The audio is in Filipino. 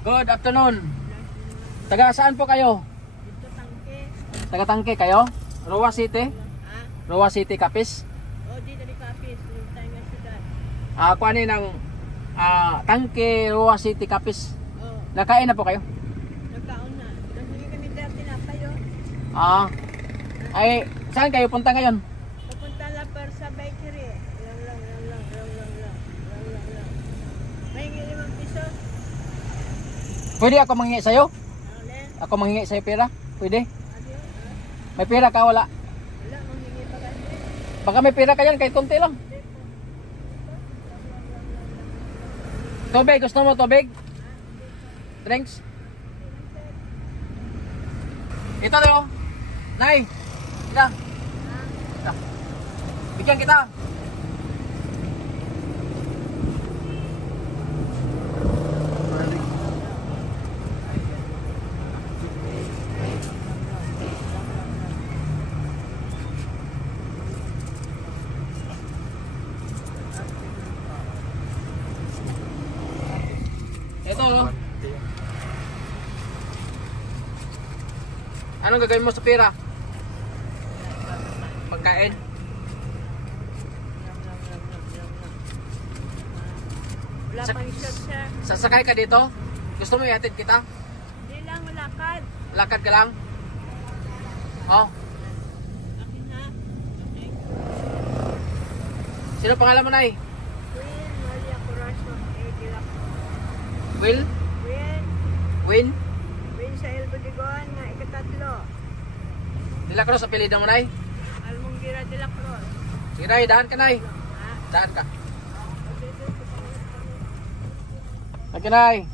Good afternoon. Taga saan po kayo? Dito Tangke. Taga Tangke kayo? Roa City? Ha? Roa City, Capiz? O dito di Capiz, yung tayo nga syudad. Kuha ng Tangke, Roa City, Capiz. O, Nakain na po kayo? nagkaon na. Naghingi kami dati na kayo. Ay, saan kayo punta ngayon? Papunta lang per sa bakery. Lang. May hingi 5 piso. Pwede ako manghingi sa'yo? Alin? Ako manghingi sa'yo pera? Pwede? Adiyo. May pera ka wala? Wala, manghingi pa kasi. Baka may pera ka yan kahit konti lang. Tubig, gusto mo tubig? Drinks? Ito tayo. Nay. Ito. Ito. Bigyan kita. Ito. Anong gagawin mo sa pera? Pagkain? Wala Sa- pang shop, sir. Sasakay ka dito? Gusto mo ihatid kita? Hindi lang, lakad. Lakad ka lang? Oh. Akin na. Okay. Sino pangalan mo, Nay? Queen Maria Corazon, Dilak. Will? Win? Queen sa El Bodigon, nga ikatatlo. De La Cruz, apelido mo, Nay? Almongira de la Cruz. Sige, Nay, daan ka, Nay. Ha? Daan ka. Okay, Nay.